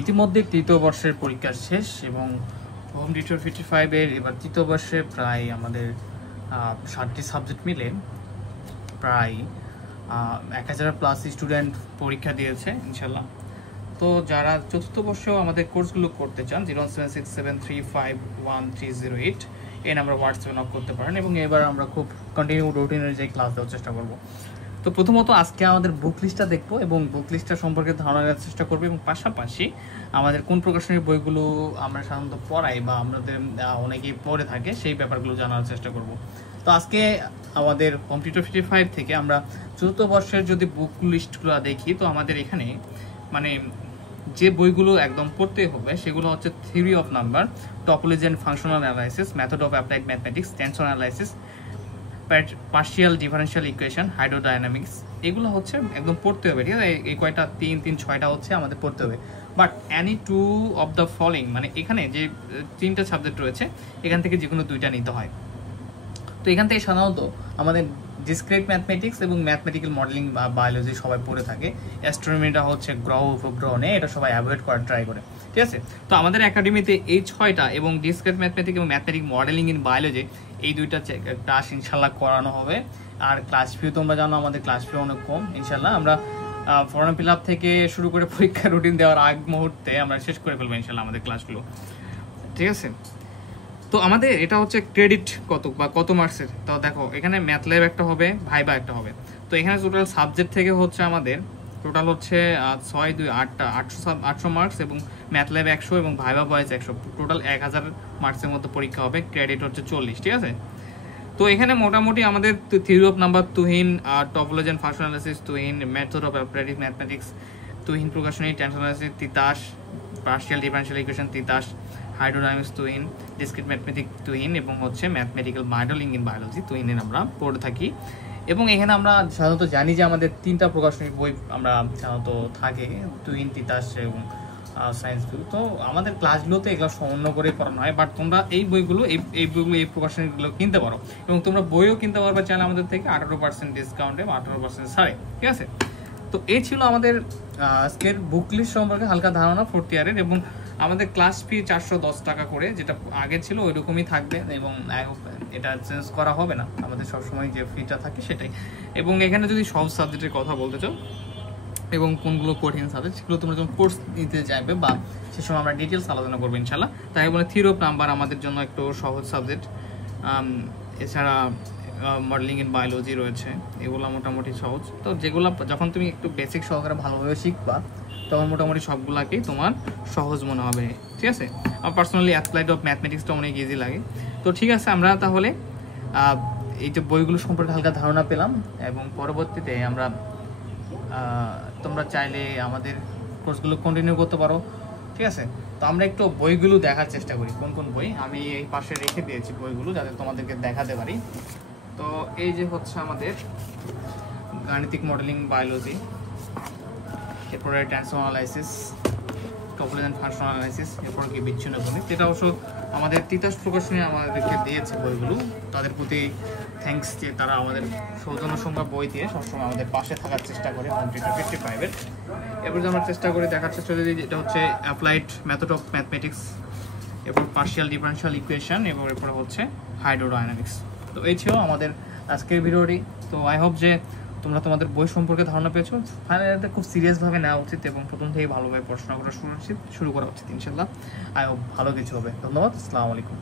ইতিমধ্যে তৃতীয় বর্ষের পরীক্ষা শেষ এবং হোম টিউটর 55-এর এবার তৃতীয় বর্ষে প্রায় আমাদের 60টি সাবজেক্ট মিলে প্রায় 1000+ স্টুডেন্ট পরীক্ষা দিয়েছে ইনশাল্লাহ। তো যারা চতুর্থ বর্ষেও আমাদের কোর্সগুলো করতে চান 07673513008 এই নাম্বার হোয়াটসঅ্যাপে নক করতে পারেন এবং এবার আমরা খুব কন্টিনিউ রুটিনের যে ক্লাস দেওয়ার চেষ্টা করব। তো প্রথমত আজকে আমাদের বুক লিস্টটা দেখবো এবং বুক লিস্টটা সম্পর্কে ধারণা নেওয়ার চেষ্টা করবো এবং পাশাপাশি আমাদের কোন প্রকাশনীর বইগুলো আমরা সাধারণত পড়াই বা আমাদের অনেকেই পড়ে থাকে সেই ব্যাপারগুলো জানার চেষ্টা করব। তো আজকে আমাদের হোম টিউটর 55 থেকে আমরা চতুর্থ বর্ষের যদি বুক লিস্টগুলো দেখি তো আমাদের এখানে মানে যে বইগুলো একদম পড়তে হবে সেগুলো হচ্ছে theory of number, topology and functional analysis, method of applied mathematics, tension analysis, partial differential equation, hydrodynamics, এগুলো হচ্ছে একদম পড়তে হবে। ঠিক আছে, এই কয়টা 3-6টা হচ্ছে আমাদের পড়তে হবে। But any 2 of the following মানে এখানে যে 3টা সাবজেক্ট রয়েছে এখান থেকে যে কোনো 2টা নিতে হয়। তো এখান থেকে সাধারণত আমাদের ডিসক্রিট ম্যাথমেটিক্স এবং ম্যাথমেটিক্যাল মডেলিং বা বায়োলজি সবাই পড়ে থাকে। অ্যাস্ট্রোনমিটা হচ্ছে গ্রহ উপগ্রহ নিয়ে, এটা সবাই অ্যাভয়েড করার ট্রাই করে। ঠিক আছে, তো আমাদের একাডেমিতে এই 6টা এবং ডিসক্রিট ম্যাথমেটিক্স এবং ম্যাথমেটিক মডেলিং ইন বায়োলজি এই 2টা ক্লাস ইনশাল্লাহ করানো হবে। আর ক্লাস ফি তোমরা জানো আমাদের ক্লাস ফি অনেক কম। ইনশাল্লাহ আমরা ফর্ম ফিল আপ থেকে শুরু করে পরীক্ষার রুটিন দেওয়ার আগ মুহূর্তে আমরা শেষ করে ফেলবো ইনশাল্লাহ আমাদের ক্লাসগুলো। ঠিক আছে, তো আমাদের এটা হচ্ছে ক্রেডিট কত মার্কসের। তো দেখো এখানে ম্যাথ ল্যাব একটা হবে, ভাইবা একটা হবে। তো এখানে টোটাল সাবজেক্ট থেকে হচ্ছে আমাদের টোটাল হচ্ছে 800 মার্কস এবং ম্যাথ ল্যাব 100 এবং ভাইবা বয়েজ 100, টোটাল 1000 মার্কসের মতো পরীক্ষা হবে। ক্রেডিট হচ্ছে 40। ঠিক আছে, তো এখানে মোটামুটি আমাদের theory of number Tuhin, topology and functional analysis Tuhin, method of applied mathematics Tuhin, প্রকাশনী tension analysis Titas, partial differential equation Titas, hydrodynamics Tuhin, discrete mathematics Tuhin এবং হচ্ছে ম্যাথমেটিক্যাল মডেলিং ইন বায়োলজি তুহিনের আমরা পড়ে থাকি। এবং এখানে আমরা সাধারণত জানি যে আমাদের 3টা প্রকাশনীর বই আমরা সাধারণত থাকে, তুহিন, তিতাস এবং সায়েন্স বই। তো আমাদের ক্লাসগুলোতে এগুলো সমন্বয় করে পড়ানো হয়। বাট তোমরা এই বইগুলো এই প্রকাশনীগুলো কিনতে পারো এবং তোমরা বইও কিনতে পারবে চাইলে আমাদের থেকে 18% ডিসকাউন্টে, 18% ছাড়ে। ঠিক আছে, তো এই ছিল আমাদের আজকের বুক লিস্ট সম্পর্কে হালকা ধারণা 4th ইয়ারের। এবং আমাদের ক্লাস ফি 410 টাকা করে, যেটা আগে ছিল ওই রকমই থাকবে এবং এটা চেঞ্জ করা হবে না, আমাদের সবসময় যে ফিটা থাকে সেটাই। এবং এখানে যদি সব সাবজেক্টের কথা বলতে চাও এবং কোনগুলো কঠিন সাবজেক্ট সেগুলো তোমরা যখন কোর্স নিতে চাইবে বা সে সময় আমরা ডিটেলস আলোচনা করবো ইনশাল্লাহ। তাই বলে থিওরি অফ নাম্বার আমাদের জন্য একটু সহজ সাবজেক্ট, এছাড়া মডেলিং ইন বায়োলজি রয়েছে, এগুলো মোটামুটি সহজ। তো যেগুলো যখন তুমি একটু বেসিক সহকারে ভালোভাবে শিখবা তখন মোটামুটি সবগুলাকেই তোমার সহজ মনে হবে। ঠিক আছে, আমার পার্সোনালি অ্যাপ্লাইড অফ ম্যাথমেটিক্সটা অনেক ইজি লাগে। তো ঠিক আছে, আমরা তাহলে এই যে বইগুলো সম্পর্কে হালকা ধারণা পেলাম এবং পরবর্তীতে আমরা তোমরা চাইলে আমাদের কোর্সগুলো কন্টিনিউ করতে পারো। ঠিক আছে, তো আমরা একটু বইগুলো দেখার চেষ্টা করি কোন কোন বই। আমি এই পাশে রেখে দিয়েছি বইগুলো যাতে তোমাদেরকে দেখাতে পারি। তো এই যে হচ্ছে আমাদের গাণিতিক মডেলিং বায়োলজি, এরপরে tension analysis, topology and functional analysis, এরপরে কি বিচ্ছিন্ন গণিত। এটা অবশ্য আমাদের তিতাস প্রকাশনী আমাদেরকে দিয়েছে বইগুলো, তাদের প্রতি থ্যাঙ্কস যে তারা আমাদের সৌজন্য সংখ্যা বই দিয়ে সবসময় আমাদের পাশে থাকার চেষ্টা করে হোম টিউটর 55-এর। এরপরে আমরা চেষ্টা করি দেখার চেষ্টা করি যেটা হচ্ছে অ্যাপ্লাইড মেথড অফ ম্যাথমেটিক্স, এরপর পার্শিয়াল ডিফারেনশিয়াল ইকুয়েশন এবং এরপরে হচ্ছে হাইড্রোডাইনামিক্স। তো এই ছিল আমাদের আজকের ভিডিওটি। তো আই হোপ যে তোমরা তোমাদের বই সম্পর্কে ধারণা পেয়েছো। ফাইনালি এটা খুব সিরিয়াসভাবে নেওয়া উচিত এবং প্রথম থেকে ভালোভাবে পড়াশোনা করা শুরু করা উচিত ইনশাল্লাহ। আই হোপ ভালো কিছু হবে। ধন্যবাদ, আসসালামু আলাইকুম।